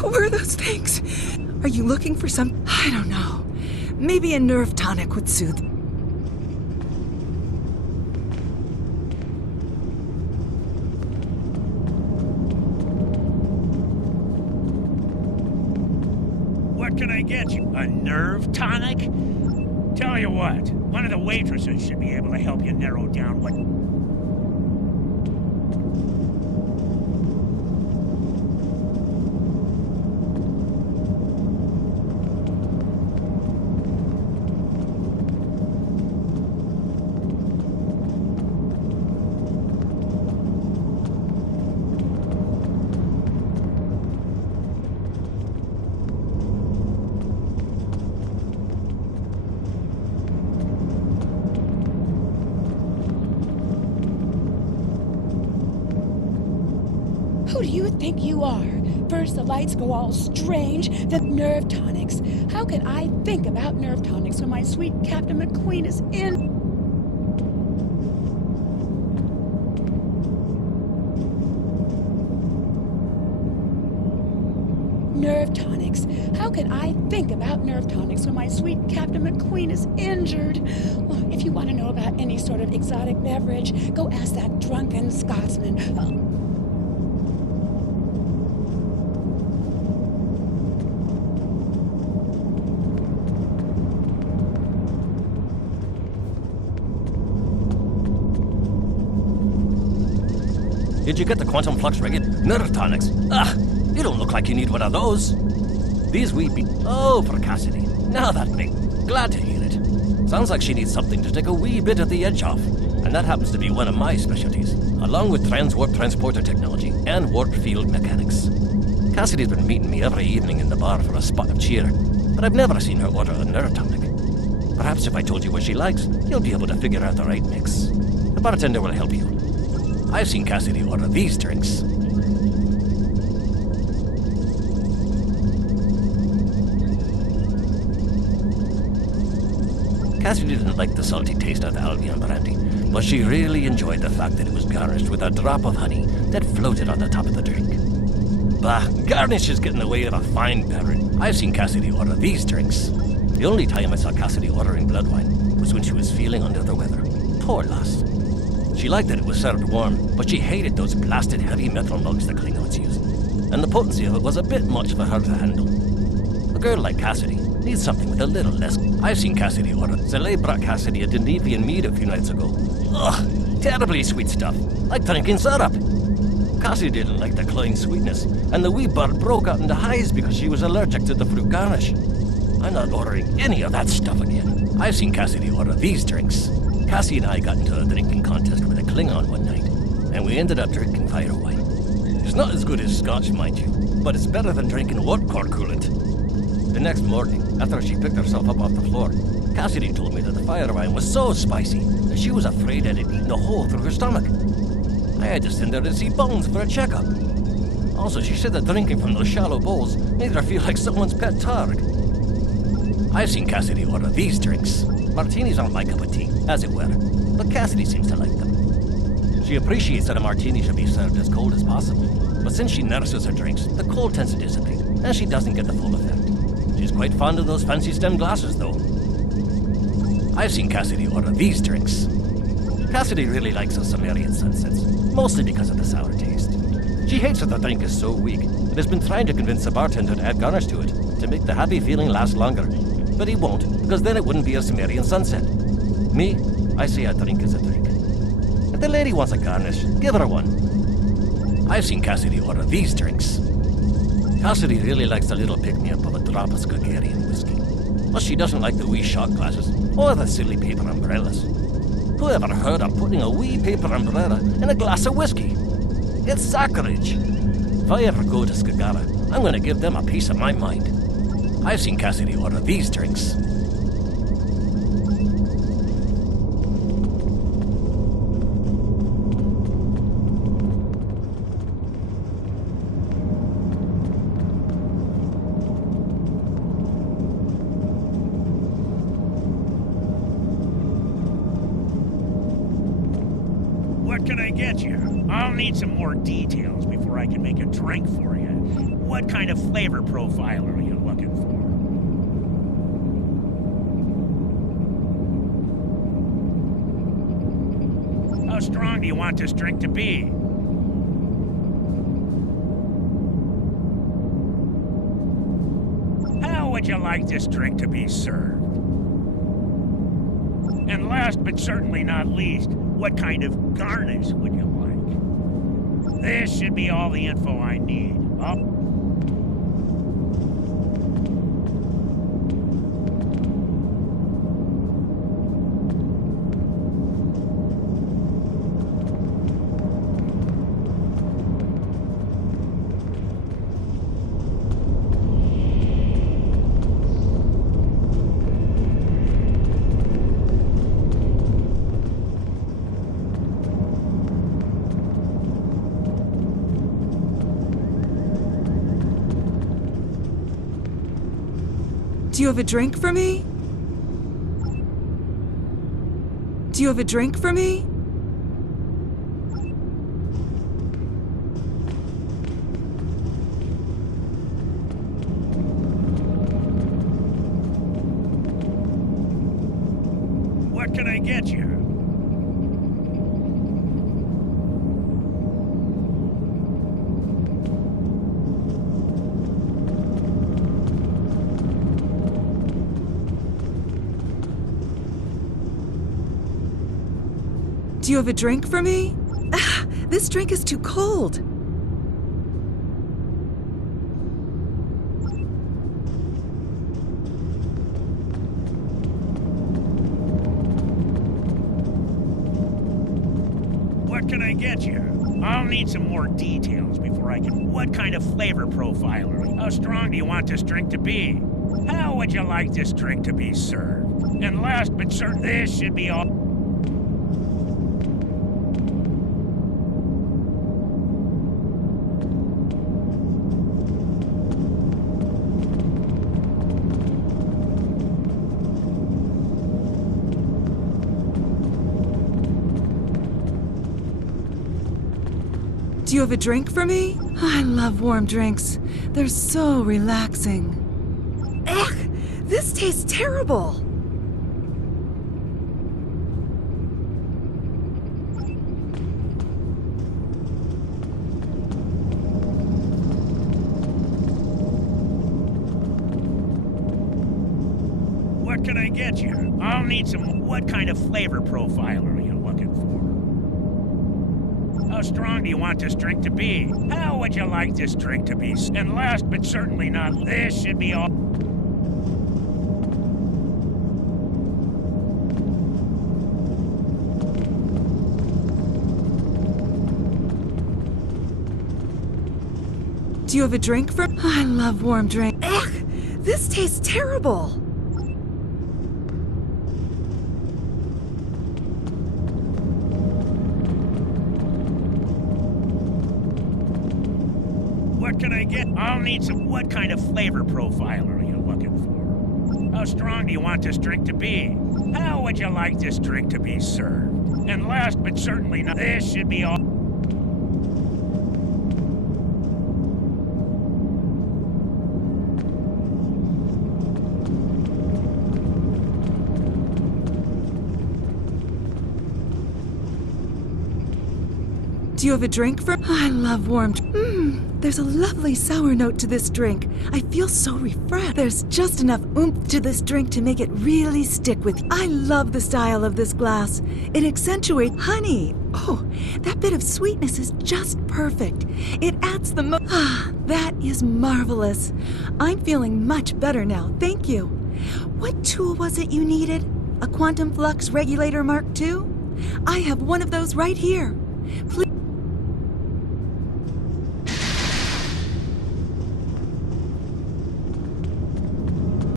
What were those things? Are you looking for some... I don't know. Maybe a nerve tonic would soothe. What can I get you? A nerve tonic? Tell you what, one of the waitresses should be able to help you narrow down what... Who do you think you are? First the lights go all strange, then nerve tonics. How can I think about nerve tonics when my sweet Captain McQueen is in? Nerve tonics. How can I think about nerve tonics when my sweet Captain McQueen is injured? Well, if you want to know about any sort of exotic beverage, go ask that drunken Scotsman. Did you get the quantum flux regular nerve tonics? You don't look like you need one of those. These wee Oh, for Cassidy. Now that makes... Glad to hear it. Sounds like she needs something to take a wee bit of the edge off. And that happens to be one of my specialties, along with transwarp transporter technology and warp field mechanics. Cassidy's been meeting me every evening in the bar for a spot of cheer, but I've never seen her order a nerve tonic. Perhaps if I told you what she likes, you'll be able to figure out the right mix. The bartender will help you. I've seen Cassidy order these drinks. Cassidy didn't like the salty taste of the Albion brandy, but she really enjoyed the fact that it was garnished with a drop of honey that floated on the top of the drink. Bah, garnish is getting in the way of a fine beverage. I've seen Cassidy order these drinks. The only time I saw Cassidy ordering blood wine was when she was feeling under the weather. Poor lass. She liked that it was served warm, but she hated those blasted heavy metal mugs the Klingons used, and the potency of it was a bit much for her to handle. A girl like Cassidy needs something with a little less. I've seen Cassidy order. Zele brought Cassidy a Denevian mead a few nights ago. Ugh, terribly sweet stuff, like drinking syrup. Cassidy didn't like the cloying sweetness, and the wee bird broke out into highs because she was allergic to the fruit garnish. I'm not ordering any of that stuff again. I've seen Cassidy order these drinks. Cassie and I got into a drinking contest with a Klingon one night, and we ended up drinking fire wine. It's not as good as scotch, mind you, but it's better than drinking warp core coolant. The next morning, after she picked herself up off the floor, Cassidy told me that the fire wine was so spicy that she was afraid it had eaten a hole through her stomach. I had to send her to see Bones for a checkup. Also, she said that drinking from those shallow bowls made her feel like someone's pet targ. I've seen Cassidy order these drinks. Martinis aren't my cup of tea, as it were, but Cassidy seems to like them. She appreciates that a martini should be served as cold as possible, but since she nurses her drinks, the cold tends to dissipate, and she doesn't get the full effect. She's quite fond of those fancy stem glasses, though. I've seen Cassidy order these drinks. Cassidy really likes those Sumerian sunsets, mostly because of the sour taste. She hates that the drink is so weak, but has been trying to convince the bartender to add garnish to it, to make the happy feeling last longer. But he won't, because then it wouldn't be a Sumerian sunset. Me, I say a drink is a drink. If the lady wants a garnish, give her one. I've seen Cassidy order these drinks. Cassidy really likes the little pick-me-up of a drop of Skagarian whiskey. But she doesn't like the wee shot glasses, or the silly paper umbrellas. Who ever heard of putting a wee paper umbrella in a glass of whiskey? It's sacrilege. If I ever go to Skagara, I'm going to give them a piece of my mind. I've seen Cassidy order these drinks. What can I get you? I'll need some more details before I can make a drink for you. what kind of flavor profile are you looking for? How strong do you want this drink to be? How would you like this drink to be served? And last but certainly not least, what kind of garnish would you like? This should be all the info I need. Do you have a drink for me? Do you have a drink for me? What can I get you? Do you have a drink for me? This drink is too cold. What can I get you? I'll need some more details before I can... What kind of flavor profile are you? How strong do you want this drink to be? How would you like this drink to be served? And last but certainly, this should be all... Do you have a drink for me? I love warm drinks. They're so relaxing. Ugh! This tastes terrible! What can I get you? I'll need some... What kind of flavor profile are you looking for? How strong do you want this drink to be? How would you like this drink to be? And last but certainly not, this should be all... Do you have a drink for... I love warm drink. Ugh! This tastes terrible! What can I get? I'll need some... What kind of flavor profile are you looking for? How strong do you want this drink to be? How would you like this drink to be served? And last but certainly not... This should be all... Do you have a drink for... I love warm... There's a lovely sour note to this drink. I feel so refreshed. There's just enough oomph to this drink to make it really stick with you. I love the style of this glass. It accentuates honey. Oh, that bit of sweetness is just perfect. It adds the that is marvelous. I'm feeling much better now, thank you. What tool was it you needed? A quantum flux regulator Mark II? I have one of those right here. Please...